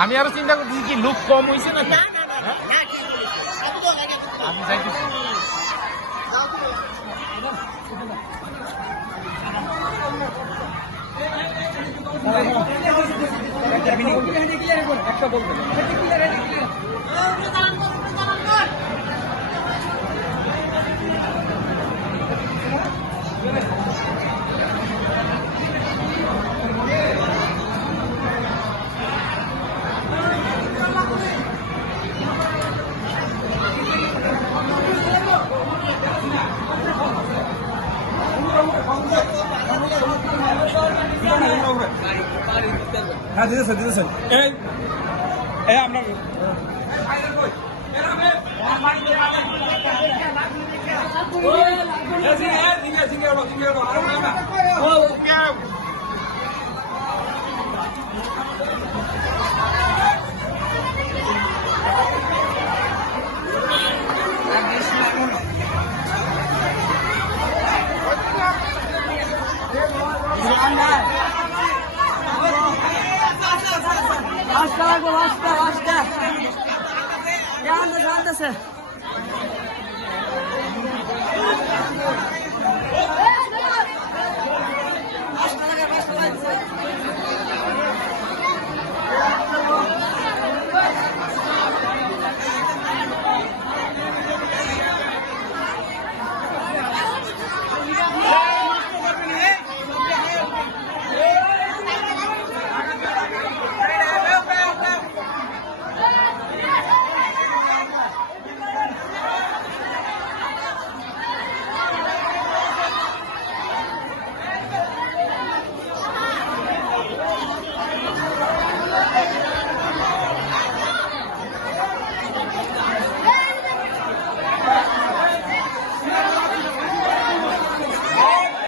আমি আরো চিন্তা করতেছি কি লোক কম হয়েছে নাকি আমি যাইতেছি একটা বলবো হ্যাঁ দিতেছেন দিতেছেন এই আপনার Basta লাগবে basta basta ya anda